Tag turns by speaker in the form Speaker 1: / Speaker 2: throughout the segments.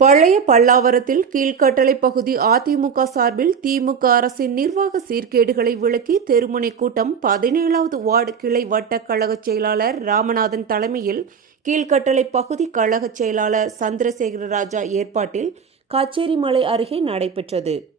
Speaker 1: பழைய பல்லாவரத்தில் கீழ்கட்டளை பகுதி அதிமுக சார்பில் திமுக அரசின் நிர்வாக சீர்கேடுகளை விளக்கி தெருமுனை கூட்டம் பதினேழாவது வார்டு கிளை வட்ட கழக செயலாளர் ராமநாதன் தலைமையில் கீழ்கட்டளை பகுதி கழக செயலாளர் சந்திரசேகர ராஜா ஏற்பாட்டில் கச்சேரிமலை அருகே நடைபெற்றது.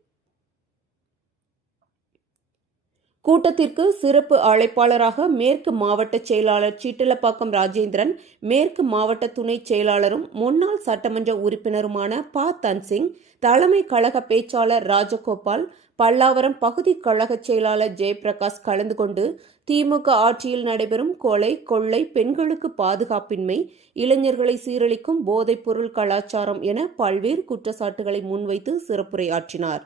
Speaker 1: கூட்டத்திற்கு சிறப்பு அழைப்பாளராக மேற்கு மாவட்ட செயலாளர் சீட்டலப்பாக்கம் ராஜேந்திரன் மேற்கு மாவட்ட துணைச் செயலாளரும் முன்னாள் சட்டமன்ற உறுப்பினருமான ப. தன்சிங் தலைமை கழக பேச்சாளர் ராஜகோபால் பல்லாவரம் பகுதி கழக செயலாளர் ஜெயபிரகாஷ் கலந்து கொண்டு திமுக ஆட்சியில் நடைபெறும் கொலை கொள்ளை பெண்களுக்கு பாதுகாப்பின்மை இளைஞர்களை சீரழிக்கும் போதைப்பொருள் கலாச்சாரம் என பல்வேறு குற்றச்சாட்டுகளை முன்வைத்து சிறப்புரையாற்றினார்.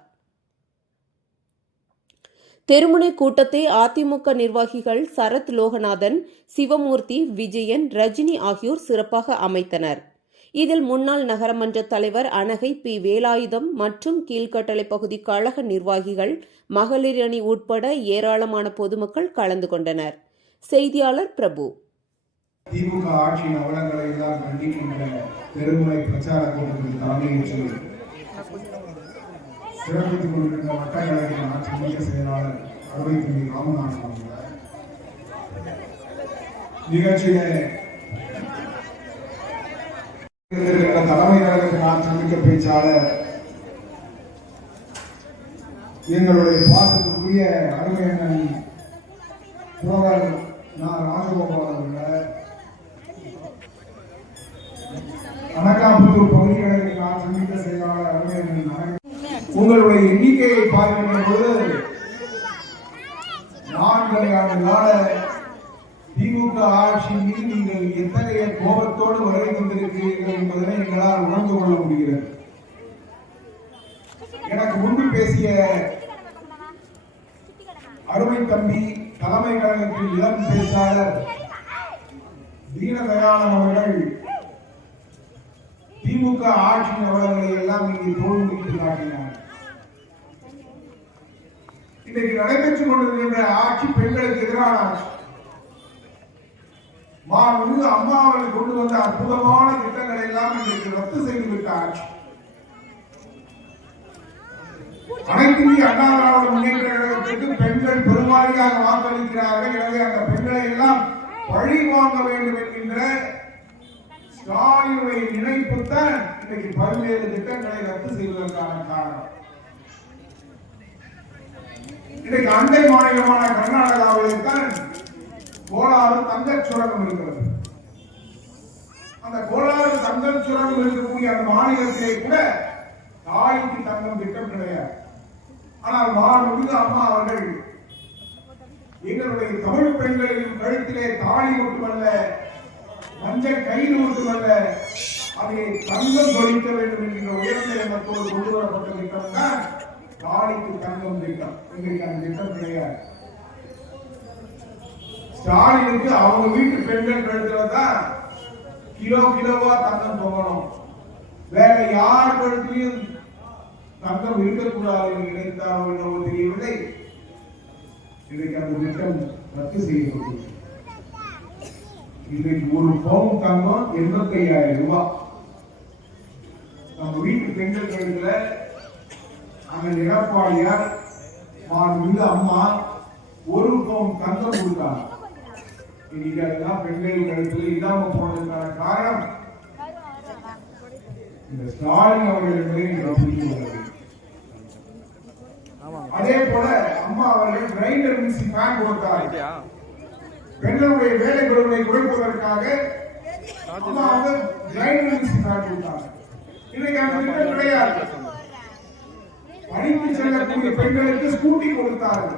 Speaker 1: தெருமுனை கூட்டத்தை அதிமுக நிர்வாகிகள் சரத் லோகநாதன் சிவமூர்த்தி விஜயன் ரஜினி ஆகியோர் சிறப்பாக அமைத்தனர். இதில் முன்னாள் நகரமன்ற தலைவர் அனகை பி. வேலாயுதம் மற்றும் கீழ்கட்டளை பகுதி கழக நிர்வாகிகள் மகளிர் அணி உட்பட ஏராளமான பொதுமக்கள் கலந்து கொண்டனர். செய்தியாளர் பிரபு.
Speaker 2: திமுக ஆட்சியின் அவலங்களை எல்லாம் கண்டிக்கின்ற தெருமுறை பிரச்சார கூட்டத்தில் தலைமையேற்று சிறப்பித்துக் கொண்டிருந்த வட்டக்கழகத்தின் ஆட்சி செயலாளர் அறுவை ராமநாதன் அவர்கள் நிகழ்ச்சியில தலைமை கழகத்தின் சந்திக்க பேச்சாளர் எங்களுடைய பாசத்துக்குரிய அருமையண்ணன் புரோகர் நான் ராஜகோபால் அவர்கள். அனகாபுத்தூர் பகுதி கழகத்தின் நான் சந்தித்த செயலாளர் அருமையண்ணன் அனக- உங்களுடைய எண்ணிக்கையை பார்க்கின்ற பொழுது நான்கரை திமுக ஆட்சி மீது நீங்கள் எத்தகைய கோபத்தோடு வருகை கொண்டிருக்கிறீர்கள் என்பதனை எங்களால் உணர்ந்து கொள்ள முடிகிறது. எனக்கு முன்பு பேசிய அருமை தம்பி தலைமை கழகத்தின் இளம் பேச்சாளர் தீனதயாளன் அவர்கள் திமுக ஆட்சியின் அவர்களை எல்லாம் இங்கே தோல்விக்கு காட்டினார் இன்னைக்கு நடைபெற்றுக் கொண்டிருக்கின்ற ஆட்சி பெண்களுக்கு எதிரான ஆட்சி. மாமிகு அம்மா அவர்கள் கொண்டு வந்த அற்புதமான திட்டங்களை எல்லாம் இன்றைக்கு ரத்து செய்துவிட்ட ஆட்சி. அனைத்து இந்திய அண்ணா திராவிட முன்னேற்ற கழகத்திற்கு பெண்கள் பெருவாரியாக வாக்களிக்கிறார்கள். எனவே அந்த பெண்களை எல்லாம் பழி வாங்க வேண்டும் என்கின்ற ஸ்டாலினுடைய நினைப்பு தான் இன்றைக்கு பல்வேறு திட்டங்களை ரத்து செய்வதற்கான காரணம். இன்றைக்கு அண்டை மாநிலமான கர்நாடகாவில் தான் கோலாறு தங்கச் சுரங்கம் இருக்கிறது. அந்த கோலாறு தங்கம் சுரங்கம் இருக்கக்கூடிய அந்த மாநிலத்திலே கூட தாய்க்கு தங்கம் திட்டம் கிடையாது. ஆனால் மாண்புமிகு அம்மா அவர்கள் எங்களுடைய தமிழ் பெண்களின் கழுத்திலே தாலி மட்டுமல்ல மஞ்சள் கயிறு மட்டுமல்ல அதை தங்கம் தொழிக்க வேண்டும் என்கிற உயர்ந்த எண்ணத்தோடு கொண்டு வரப்பட்ட திட்டம் தான் தாலிக்கு தங்கம் திட்டம். எங்களுக்கு அந்த திட்டம் கிடையாது. ஸ்டாலினுக்கு அவங்க வீட்டு பெண்கள் கழுத்துல தான் கிலோ கிலோவா தங்கம் போகணும் வேற யார் கழுத்திலையும் தங்கம் இருக்கக்கூடாது என்று நினைத்தாரோ என்னவோ தெரியவில்லை. இன்றைக்கு அந்த திட்டம் ரத்து செய்யப்பட்டது இன்றைக்கு ஒரு பவுன் தங்கம் எண்பத்தி ஐயாயிரம் ரூபாய். நம்ம வீட்டு பெண்கள் கழுத்துல அண்ணன் எடப்பாடியார் மாண்புமிகு அம்மா ஒரு பவுன் தங்கம் கொடுத்தாங்க இன்னைக்கு அதெல்லாம் பெண்கள் கழுத்துல இல்லாம போனதுக்கான காரணம்? இந்த ஸ்டாலின் அவர்கள் என்பதை புரிந்து கொள்ள. அதே போல அம்மா அவர்கள் கிரைண்டர் மிக்சி ஃபேன் கொடுத்தார்கள் பெண்களுடைய வேலை பருவனை குறைப்பதற்காக அம்மா வந்து கிரைண்டர் மிக்சி ஃபேன் கொடுத்தாங்க இன்னைக்கு அந்த கிடையாது. படித்து செல்லக்கூடிய பெண்களுக்கு ஸ்கூட்டி கொடுத்தார்கள்.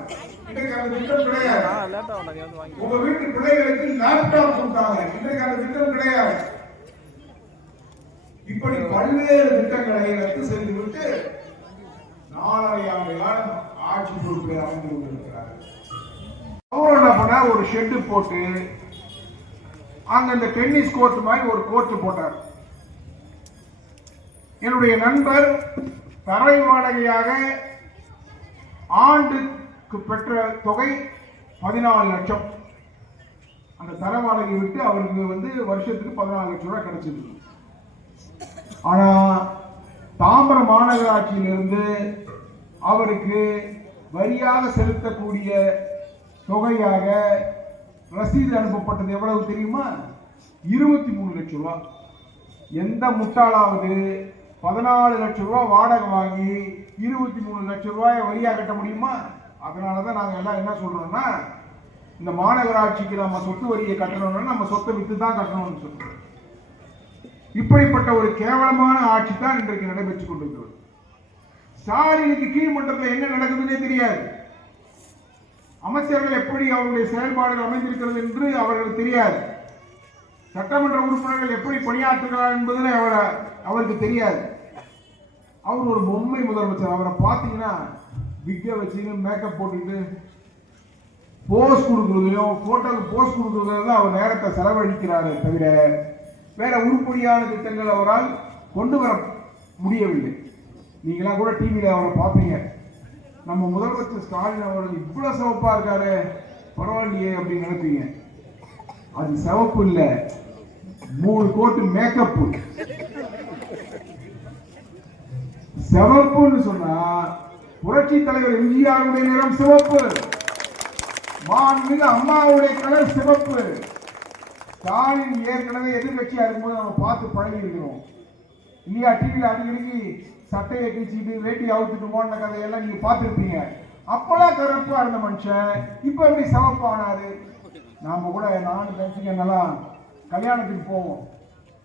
Speaker 2: இன்னைக்கு அந்த திட்டம் கிடையாது. உங்க வீட்டு பிள்ளைகளுக்கு லேப்டாப் கொடுத்தாங்க இன்றைக்கு அந்த திட்டம் கிடையாது. இப்படி பல்வேறு திட்டங்களை ரத்து செய்துவிட்டு நாலரை ஆண்டு காலம் ஆட்சி பொறுப்பில் அமைந்து கொண்டிருக்கிறார்கள். அவர் என்ன பண்ண ஒரு ஷெட்டு போட்டு அங்க டென்னிஸ் கோர்ட் மாதிரி ஒரு கோர்ட் போட்டார். என்னுடைய நண்பர் தரை வாடகையாக ஆண்டுக்கு பெற்ற தொகை பதினாலு லட்சம். அந்த தர வாடகை விட்டு அவருக்கு வந்து வருஷத்துக்கு பதினாலு லட்சம் ரூபாய் கிடைச்சது ஆனா மாநகராட்சியிலிருந்து அவருக்கு வரியாக செலுத்தக்கூடிய தொகையாக ரசீது அனுப்பப்பட்டது எவ்வளவு தெரியுமா? இருபத்தி மூணு லட்சம் ரூபா எந்த முட்டாளாவது பதினாலு லட்சம் ரூபா வாடகை வாங்கி இருபத்தி மூணு லட்சம் ரூபாயை வரியாக கட்ட முடியுமா? அதனால தான் நாங்கள் எல்லாம் என்ன சொல்றோம்னா இந்த மாநகராட்சிக்கு நம்ம சொத்து வரியை கட்டணும்னா நம்ம சொத்தை விற்று தான் கட்டணும்னு சொல்கிறோம் இப்படிப்பட்ட ஒரு கேவலமான ஆட்சி தான் இன்றைக்கு நடைபெற்றுக் கொண்டிருக்கிறது. ஸ்டாலினுக்கு கீழ்மட்டத்தில் என்ன நடக்குதுன்னே தெரியாது. அமைச்சர்கள் எப்படி அவருடைய செயல்பாடுகள் அமைந்திருக்கிறது என்று அவர்களுக்கு தெரியாது. சட்டமன்ற உறுப்பினர்கள் எப்படி பணியாற்றுகிறார் என்பதுன்னு அவரை அவருக்கு தெரியாது. அவர் ஒரு பொம்மை முதலமைச்சர். அவரை பார்த்தீங்கன்னா விக்க வச்சுன்னு மேக்கப் போட்டுக்கிட்டு போஸ் கொடுக்குறதுலையும் போட்டோக்கு போஸ் கொடுக்குறதுல தான் அவர் நேரத்தை செலவழிக்கிறாரே தவிர வேற உருப்படியான திட்டங்கள் அவரால் கொண்டு வர முடியவில்லை. நீங்களாம் கூட டிவியில் அவரை பார்ப்பீங்க. நம்ம முதலமைச்சர் ஸ்டாலின் அவர்கள் இவ்வளோ சிவப்பாக இருக்காரு பரவாயில்லையே அப்படின்னு நினைப்பீங்க. அது சிவப்பு இல்லை. மூணு கோட்டு மேக்கப் சிவப்புன்னு சொன்னா புரட்சி தலைவர் எம்ஜிஆருடைய நிறம் சிவப்பு. மாண்புமிகு அம்மாவுடைய கலர் சிவப்பு. ஸ்டாலின் ஏற்கனவே எதிர்கட்சியா இருக்கும்போது நம்ம பார்த்து பழகி இருக்கிறோம் இல்லையா டிவியில் அடிக்கடிக்கு சட்டையை கிழிச்சிட்டு வேட்டி அவுத்துட்டு போன கதையெல்லாம் நீங்க பார்த்துருப்பீங்க. அப்பெல்லாம் கருப்பா இருந்த மனுஷன் இப்ப எப்படி சிவப்பானாரு? நாம கூட நானும் தரிசிக்க நல்லா கல்யாணத்துக்கு போவோம்.